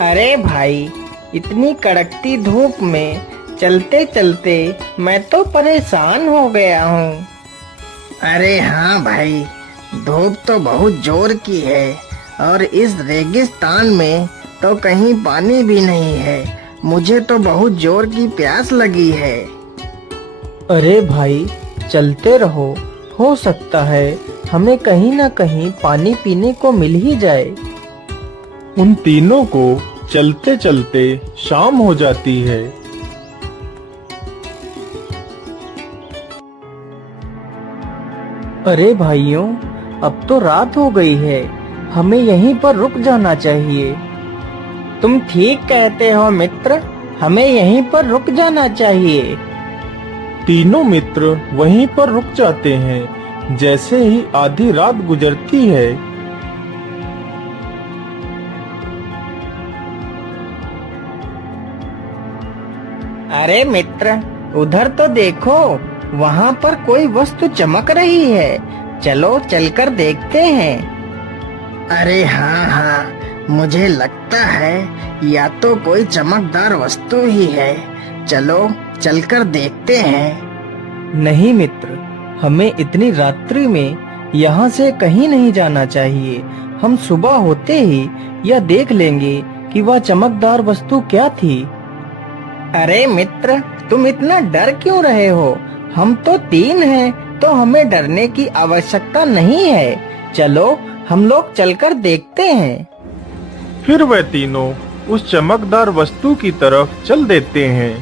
अरे भाई, इतनी कड़कती धूप में चलते चलते मैं तो परेशान हो गया हूँ। अरे हाँ भाई, धूप तो बहुत जोर की है और इस रेगिस्तान में तो कहीं पानी भी नहीं है। मुझे तो बहुत जोर की प्यास लगी है। अरे भाई, चलते रहो, हो सकता है हमें कहीं ना कहीं पानी पीने को मिल ही जाए। उन तीनों को चलते चलते शाम हो जाती है। अरे भाइयों, अब तो रात हो गई है, हमें यहीं पर रुक जाना चाहिए। तुम ठीक कहते हो मित्र, हमें यहीं पर रुक जाना चाहिए। तीनों मित्र वहीं पर रुक जाते हैं। जैसे ही आधी रात गुजरती है, अरे मित्र, उधर तो देखो, वहाँ पर कोई वस्तु चमक रही है। चलो चलकर देखते हैं। अरे हाँ हाँ, मुझे लगता है या तो कोई चमकदार वस्तु ही है। चलो चलकर देखते हैं। नहीं मित्र, हमें इतनी रात्रि में यहाँ से कहीं नहीं जाना चाहिए। हम सुबह होते ही यह देख लेंगे कि वह चमकदार वस्तु क्या थी। अरे मित्र, तुम इतना डर क्यों रहे हो? हम तो तीन हैं, तो हमें डरने की आवश्यकता नहीं है। चलो हम लोग चलकर देखते हैं। फिर वह तीनों उस चमकदार वस्तु की तरफ चल देते हैं।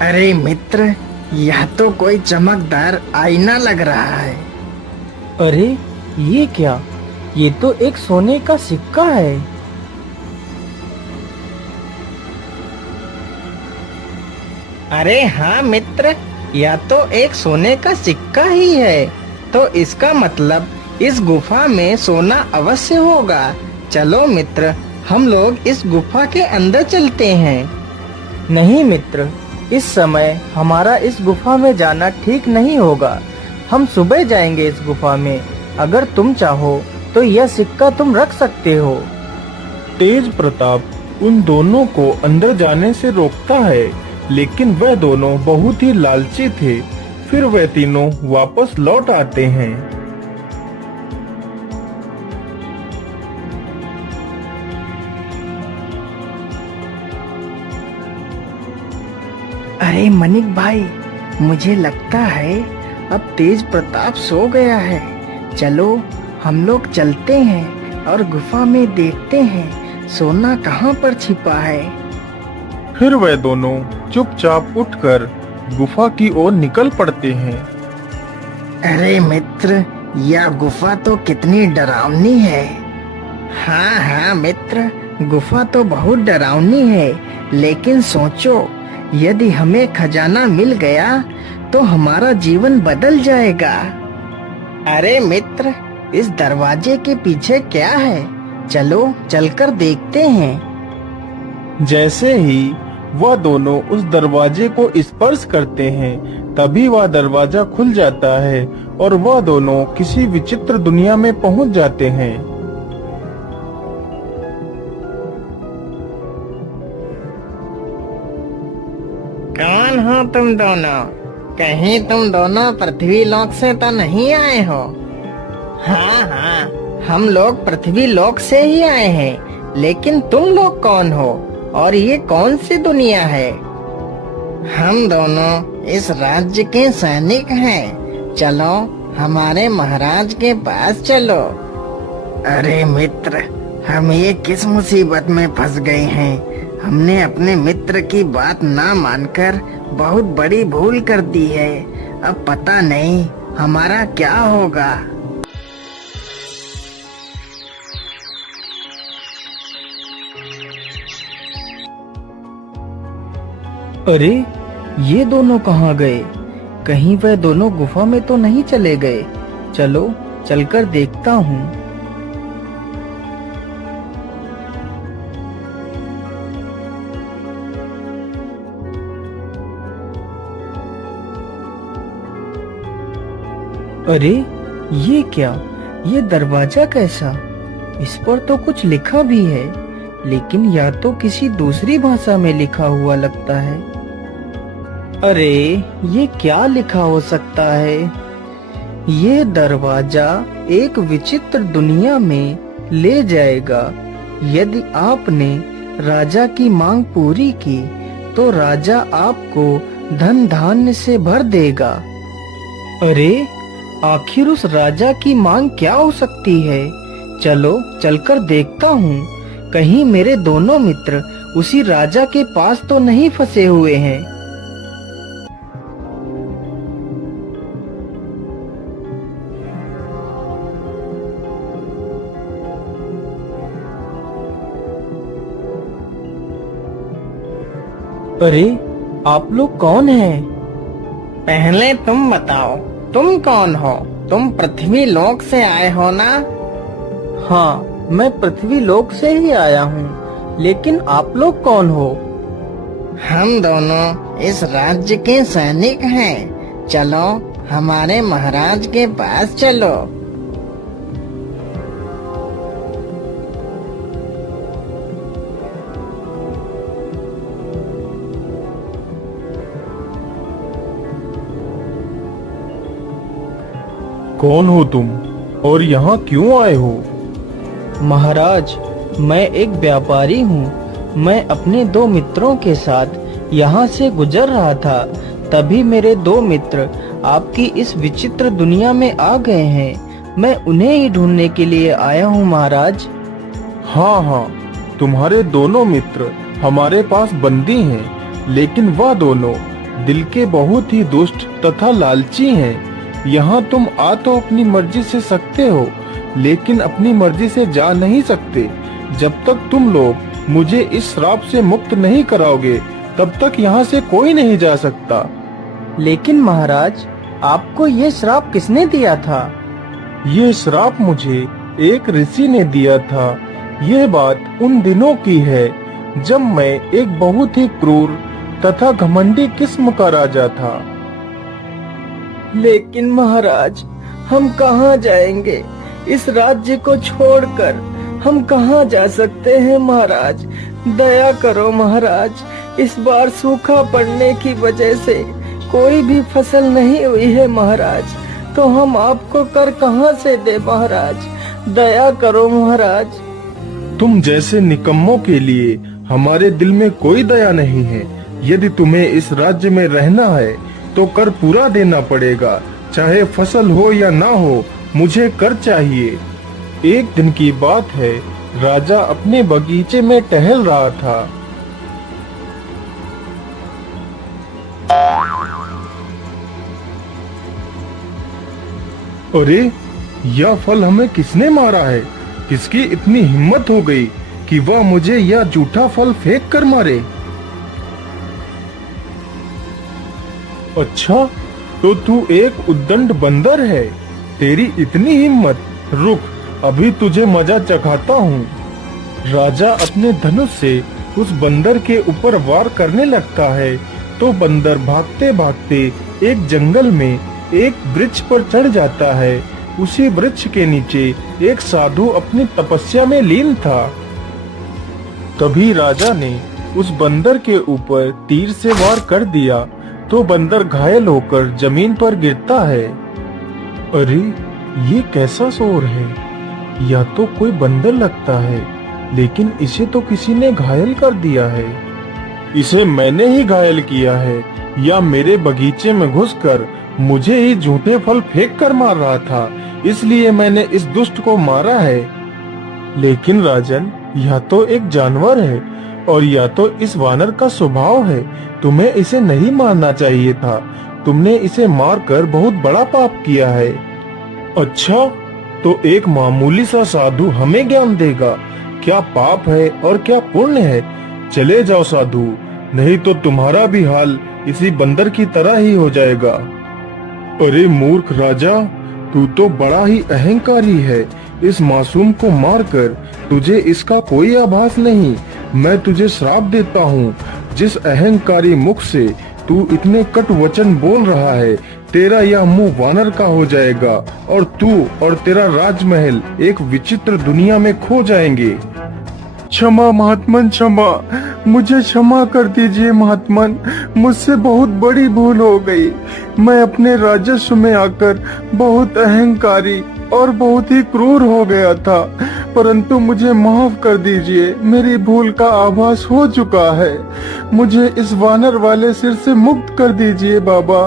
अरे मित्र, यह तो कोई चमकदार आईना लग रहा है। अरे ये क्या? ये तो एक सोने का सिक्का है। अरे हाँ मित्र, यह तो एक सोने का सिक्का ही है। तो इसका मतलब इस गुफा में सोना अवश्य होगा। चलो मित्र, हम लोग इस गुफा के अंदर चलते हैं। नहीं मित्र, इस समय हमारा इस गुफा में जाना ठीक नहीं होगा। हम सुबह जाएंगे इस गुफा में। अगर तुम चाहो तो यह सिक्का तुम रख सकते हो। तेज प्रताप उन दोनों को अंदर जाने से रोकता है, लेकिन वह दोनों बहुत ही लालची थे। फिर वह तीनों वापस लौट आते हैं। अरे मनिक भाई, मुझे लगता है अब तेज प्रताप सो गया है। चलो हम लोग चलते हैं और गुफा में देखते हैं सोना कहाँ पर छिपा है। फिर वह दोनों चुपचाप उठकर गुफा की ओर निकल पड़ते हैं। अरे मित्र, यह गुफा तो कितनी डरावनी है। हाँ हाँ मित्र, गुफा तो बहुत डरावनी है, लेकिन सोचो, यदि हमें खजाना मिल गया तो हमारा जीवन बदल जाएगा। अरे मित्र, इस दरवाजे के पीछे क्या है? चलो चलकर देखते हैं। जैसे ही वह दोनों उस दरवाजे को स्पर्श करते हैं, तभी वह दरवाजा खुल जाता है और वह दोनों किसी विचित्र दुनिया में पहुंच जाते हैं। कौन हो तुम दोनों? कहीं तुम दोनों पृथ्वी लोक से तो नहीं आए हो? हाँ हाँ, हम लोग पृथ्वी लोक से ही आए हैं, लेकिन तुम लोग कौन हो और ये कौन सी दुनिया है? हम दोनों इस राज्य के सैनिक हैं। चलो हमारे महाराज के पास चलो। अरे मित्र, हम ये किस मुसीबत में फंस गए हैं। हमने अपने मित्र की बात ना मानकर बहुत बड़ी भूल कर दी है। अब पता नहीं हमारा क्या होगा। अरे ये दोनों कहाँ गए? कहीं वह दोनों गुफा में तो नहीं चले गए? चलो चलकर देखता हूँ। अरे ये क्या? ये दरवाजा कैसा? इस पर तो कुछ लिखा भी है, लेकिन या तो किसी दूसरी भाषा में लिखा हुआ लगता है। अरे, ये क्या लिखा हो सकता है? ये दरवाजा एक विचित्र दुनिया में ले जाएगा। यदि आपने राजा की मांग पूरी की तो राजा आपको धन धान्य से भर देगा। अरे, आखिर उस राजा की मांग क्या हो सकती है? चलो चलकर देखता हूँ, कहीं मेरे दोनों मित्र उसी राजा के पास तो नहीं फंसे हुए हैं। अरे, आप लोग कौन हैं? पहले तुम बताओ, तुम कौन हो? तुम पृथ्वी लोक से आए हो ना? हाँ, मैं पृथ्वी लोक से ही आया हूँ, लेकिन आप लोग कौन हो? हम दोनों इस राज्य के सैनिक हैं। चलो हमारे महाराज के पास चलो। कौन हो तुम और यहाँ क्यों आए हो? महाराज, मैं एक व्यापारी हूँ। मैं अपने दो मित्रों के साथ यहाँ से गुजर रहा था, तभी मेरे दो मित्र आपकी इस विचित्र दुनिया में आ गए हैं। मैं उन्हें ही ढूंढने के लिए आया हूँ महाराज। हाँ हाँ, तुम्हारे दोनों मित्र हमारे पास बंदी हैं, लेकिन वह दोनों दिल के बहुत ही दुष्ट तथा लालची हैं। यहाँ तुम आ तो अपनी मर्जी से सकते हो, लेकिन अपनी मर्जी से जा नहीं सकते। जब तक तुम लोग मुझे इस श्राप से मुक्त नहीं कराओगे, तब तक यहाँ से कोई नहीं जा सकता। लेकिन महाराज, आपको ये श्राप किसने दिया था? ये श्राप मुझे एक ऋषि ने दिया था। यह बात उन दिनों की है जब मैं एक बहुत ही क्रूर तथा घमंडी किस्म का राजा था। लेकिन महाराज, हम कहाँ जाएंगे? इस राज्य को छोड़कर हम कहाँ जा सकते हैं महाराज? दया करो महाराज, इस बार सूखा पड़ने की वजह से कोई भी फसल नहीं हुई है महाराज, तो हम आपको कर कहाँ से दे महाराज? दया करो महाराज। तुम जैसे निकम्मों के लिए हमारे दिल में कोई दया नहीं है। यदि तुम्हें इस राज्य में रहना है तो कर पूरा देना पड़ेगा, चाहे फसल हो या ना हो, मुझे कर चाहिए। एक दिन की बात है, राजा अपने बगीचे में टहल रहा था। अरे, यह फल हमें किसने मारा है? किसकी इतनी हिम्मत हो गई कि वह मुझे यह जूठा फल फेंक कर मारे? अच्छा, तो तू एक उद्दंड बंदर है। तेरी इतनी हिम्मत, रुक, अभी तुझे मजा चखाता हूँ। राजा अपने धनुष से उस बंदर के ऊपर वार करने लगता है, तो बंदर भागते भागते एक जंगल में एक वृक्ष पर चढ़ जाता है। उसी वृक्ष के नीचे एक साधु अपनी तपस्या में लीन था। तभी राजा ने उस बंदर के ऊपर तीर से वार कर दिया, तो बंदर घायल होकर जमीन पर गिरता है। अरे, ये कैसा शोर है? या तो कोई बंदर लगता है, लेकिन इसे तो किसी ने घायल कर दिया है। इसे मैंने ही घायल किया है, या मेरे बगीचे में घुसकर मुझे ही झूठे फल फेंक कर मार रहा था, इसलिए मैंने इस दुष्ट को मारा है। लेकिन राजन, यह तो एक जानवर है, और या तो इस वानर का स्वभाव है। तुम्हें इसे नहीं मारना चाहिए था। तुमने इसे मारकर बहुत बड़ा पाप किया है। अच्छा, तो एक मामूली सा साधु हमें ज्ञान देगा क्या पाप है और क्या पुण्य है? चले जाओ साधु, नहीं तो तुम्हारा भी हाल इसी बंदर की तरह ही हो जाएगा। अरे मूर्ख राजा, तू तो बड़ा ही अहंकारी है। इस मासूम को मारकर तुझे इसका कोई आभास नहीं। मैं तुझे श्राप देता हूँ। जिस अहंकारी मुख से तू इतने कटु वचन बोल रहा है, तेरा यह मुंह वानर का हो जाएगा और तू और तेरा राजमहल एक विचित्र दुनिया में खो जाएंगे। क्षमा महात्मन, क्षमा, मुझे क्षमा कर दीजिए महात्मन, मुझसे बहुत बड़ी भूल हो गई। मैं अपने राजस्व में आकर बहुत अहंकारी और बहुत ही क्रूर हो गया था, परंतु मुझे माफ कर दीजिए, मेरी भूल का आभास हो चुका है। मुझे इस वानर वाले सिर से मुक्त कर दीजिए बाबा,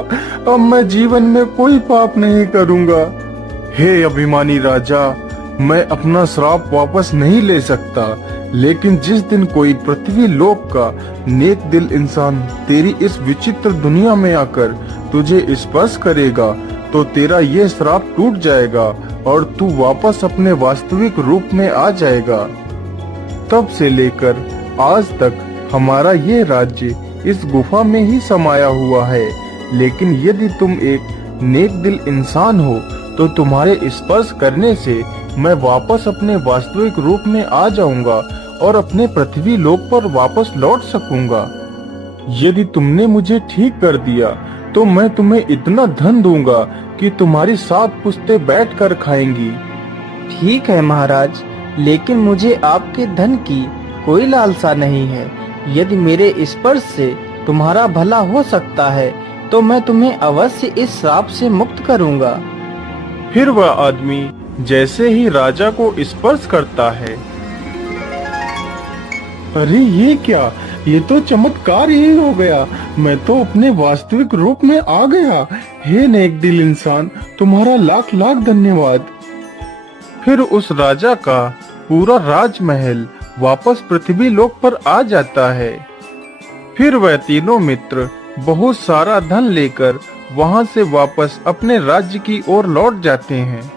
अब मैं जीवन में कोई पाप नहीं करूँगा। हे अभिमानी राजा, मैं अपना श्राप वापस नहीं ले सकता, लेकिन जिस दिन कोई पृथ्वी लोक का नेक दिल इंसान तेरी इस विचित्र दुनिया में आकर तुझे स्पर्श करेगा तो तेरा ये श्राप टूट जाएगा और तू वापस अपने वास्तविक रूप में आ जाएगा। तब से लेकर आज तक हमारा ये राज्य इस गुफा में ही समाया हुआ है, लेकिन यदि तुम एक नेक दिल इंसान हो तो तुम्हारे स्पर्श करने से मैं वापस अपने वास्तविक रूप में आ जाऊंगा और अपने पृथ्वी लोक पर वापस लौट सकूंगा। यदि तुमने मुझे ठीक कर दिया तो मैं तुम्हें इतना धन दूंगा कि तुम्हारी 7 पुश्तें बैठकर खाएंगी। ठीक है महाराज, लेकिन मुझे आपके धन की कोई लालसा नहीं है। यदि मेरे स्पर्श से तुम्हारा भला हो सकता है तो मैं तुम्हें अवश्य इस श्राप से मुक्त करूंगा। फिर वह आदमी जैसे ही राजा को स्पर्श करता है, अरे ये क्या, ये तो चमत्कार ही हो गया, मैं तो अपने वास्तविक रूप में आ गया। हे नेक दिल इंसान, तुम्हारा लाख लाख धन्यवाद। फिर उस राजा का पूरा राजमहल वापस पृथ्वी लोक पर आ जाता है। फिर वह तीनों मित्र बहुत सारा धन लेकर वहां से वापस अपने राज्य की ओर लौट जाते हैं।